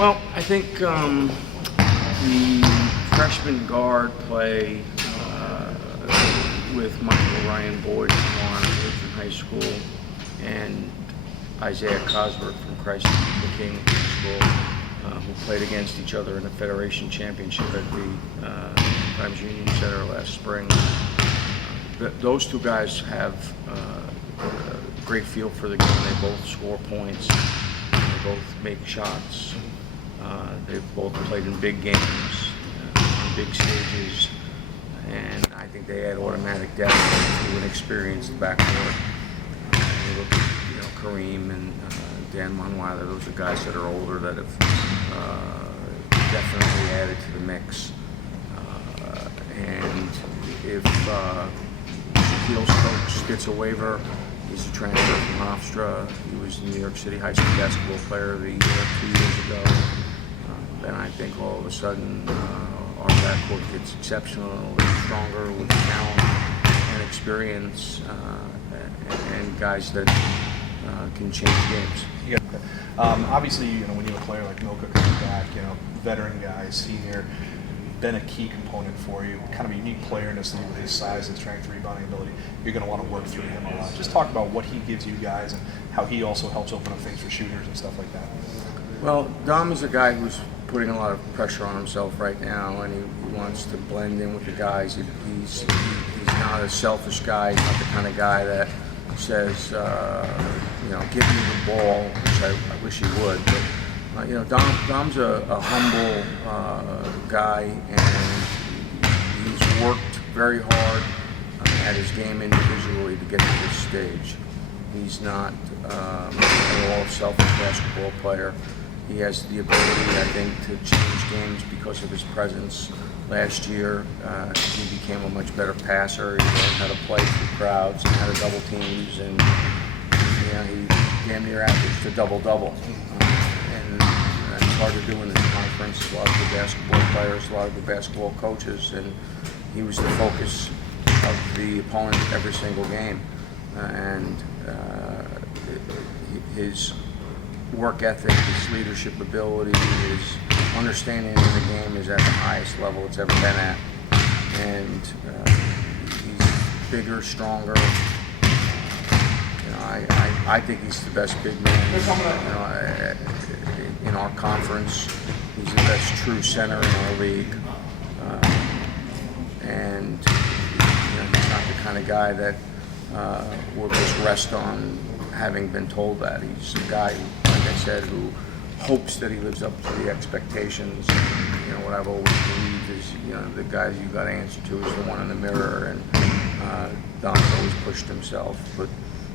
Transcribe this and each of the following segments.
Well, I think the freshman guard play with Michael Ryan Boyd from Lutheran High School and Isaiah Cosworth from Christ the King School, who played against each other in the Federation Championship at the Times Union Center last spring. Those two guys have a great feel for the game. They both score points. They both make shots. They've both played in big games, on big stages, and I think they add automatic depth to an experienced backcourt. You look at Kareem and Dan Monweiler; those are guys that are older that have definitely added to the mix. And if Shaquille Stokes gets a waiver, he's a transfer from Hofstra. He was the New York City High School Basketball Player of the Year 2 years ago. Then I think all of a sudden our backcourt gets exceptionally stronger with talent and experience and guys that can change games. Yeah. Obviously, when you have a player like Milka coming back, veteran guy, senior, been a key component for you, kind of a unique player in this league with his size and strength, rebounding ability. You're going to want to work through him a lot. Just talk about what he gives you guys and how he also helps open up things for shooters and stuff like that. Well, Dom is a guy who's putting a lot of pressure on himself right now, and he wants to blend in with the guys. He's not a selfish guy. He's not the kind of guy that says, give me the ball, which I wish he would. But Dom's a humble guy, and he's worked very hard at his game individually to get to this stage. He's not at all a selfish basketball player. He has the ability, I think, to change games because of his presence. Last year, he became a much better passer. He learned how to play through crowds and how to double teams, and he damn near averaged a double-double. And it's hard to do in this conference. A lot of the basketball players, a lot of the basketball coaches, and he was the focus of the opponent every single game. And his work ethic, his leadership ability, his understanding of the game is at the highest level it's ever been at. And he's bigger, stronger. I think he's the best big man in our conference. He's the best true center in our league. And he's not the kind of guy that will just rest on having been told that. He's a guy, like I said, who hopes that he lives up to the expectations. What I've always believed is, the guy you got to answer to is the one in the mirror, and Dom's always pushed himself. But,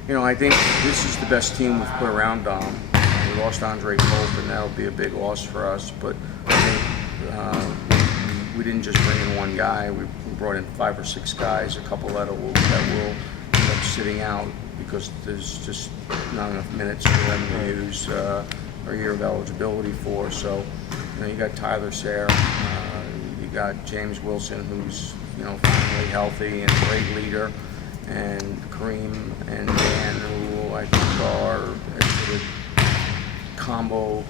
I think this is the best team we've put around Dom. We lost Andre Pope, and that'll be a big loss for us. But I think we didn't just bring in one guy. We brought in 5 or 6 guys, a couple that will end up sitting out because there's just not enough minutes for them to use a year of eligibility for. So, you got Tyler Sayre, you got James Wilson, who's finally healthy and a great leader, and Kareem and Dan, who I think are a good combo,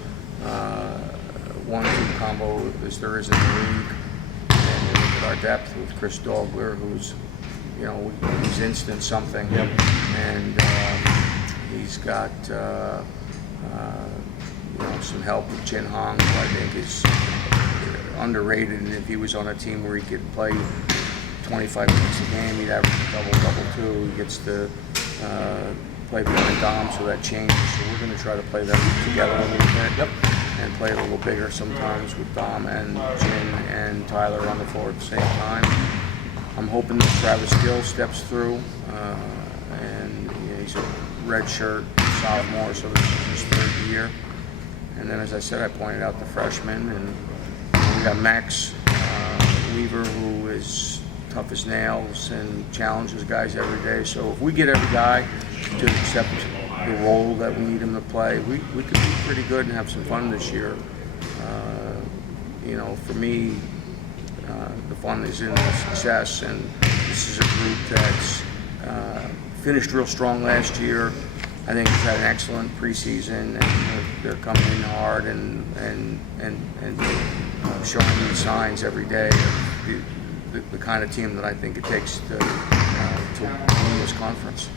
1-2 combo as there is in the league. And you look at our depth with Chris Dogler, who's he's instant something. Yep. And he's got some help with Chin Hong, who I think is underrated. And if he was on a team where he could play 25 minutes a game, he'd average a double-double too. He gets to play behind Dom, so that changes. So we're going to try to play them together a little bit. Yep. And play a little bigger sometimes with Dom and Chin and Tyler on the floor at the same time. I'm hoping that Travis Gill steps through, and he's a redshirt sophomore, so this is his 3rd year. And then, as I said, I pointed out the freshman, and we got Max Weaver, who is tough as nails and challenges guys every day. So if we get every guy to accept the role that we need him to play, we could be pretty good and have some fun this year. For me, the fun is in the success, and this is a group that's finished real strong last year, I think he's had an excellent preseason, and they're coming in hard and showing me signs every day of the kind of team that I think it takes to win this conference.